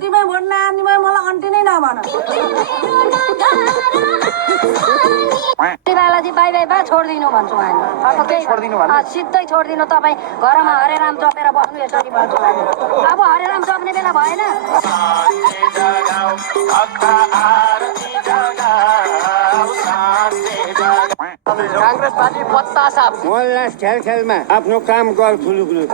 तिमी भोट नआनिमै मलाई अन्टी नै नभन। बालाजी बाई बाई बा छोडिदिनु भन्छु हामी। अब केही छोडिदिनु भन्नु? सिधै छोडिदिनु। तपाईँ घरमा हरे राम जपेर बस्नु यसरी भन्छु हामी। अब हरे राम जप्ने बेला भएन। कांग्रेस पार्टी पत्ता साफ मोहनलाल खेलमा आफ्नो काम गर खुलुखुलु।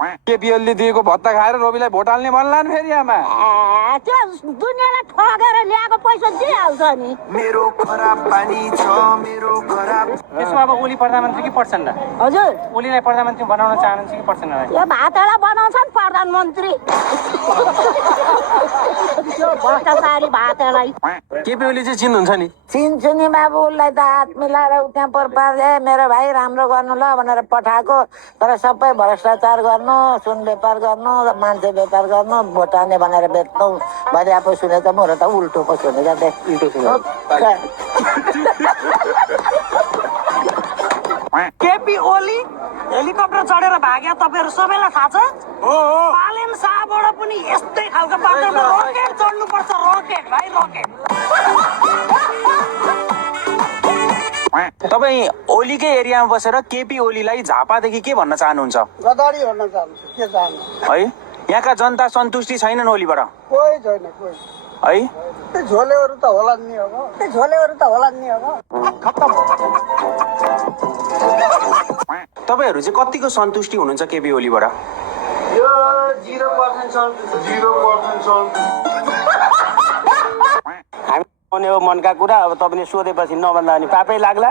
केपीएलले दिएको भत्ता खाएर रविलाई भोट हाल्ने भन्ला नि फेरि आमा। त्यो दुनियाँलाई ठगेर ल्याएको पैसा दिइहाल्छ नि। मेरो खराब बानी छ मेरो खराब। त्यसो अब ओली प्रधानमन्त्री कि प्रचण्ड? हजुर ओलीलाई प्रधानमन्त्री बनाउन चाहनुहुन्छ कि प्रचण्डलाई? यो भातलाई बनाउँछन् प्रधानमन्त्री। त्यो भ्रष्टाचारी भातलाई केपी ओली चाहिँ चिन्नुहुन्छ नि? चिन्छु नि बाबु। उसलाई त हात मिलाएर त्यहाँ परपारले मेरो भाइ राम्रो गर्नु ल भनेर पठाएको। तर सबै भ्रष्टाचार गर्नु, सुन व्यापार गर्नु, मान्छे व्यापार गर्नु, भोटाने भनेर बेच्नु भने आफू सुने त म त उल्टो पो सुनेको केपी ओली हेलिकप्टर चढेर भाग्या तपाईँहरू सबैलाई थाहा छ? पालेन शाहबाट पनि यस्तै खालको बाटोमा रकेट चढ्नुपर्छ। रकेट भाइ रकेट। तपाईँ ओलीकै एरियामा बसेर केपी ओलीलाई झापादेखि के भन्न चाहनुहुन्छ? गदारी भन्न चाहन्छु। के चाहनु है यहाँका जनता सन्तुष्टि छैनन् ओलीबाट? कोही छैन कोही। है त्यो झोलेहरू त होला नि अब। त्यो झोलेहरू त होला नि अब। तपाईँहरू चाहिँ कतिको सन्तुष्टि हुनुहुन्छ केपी ओलीबाट? यो 0% सन्तुष्टि। 0% हामी आउने हो मनका कुरा। अब तपाईँले सोधेपछि नभन्दा पनि पापै लाग्ला।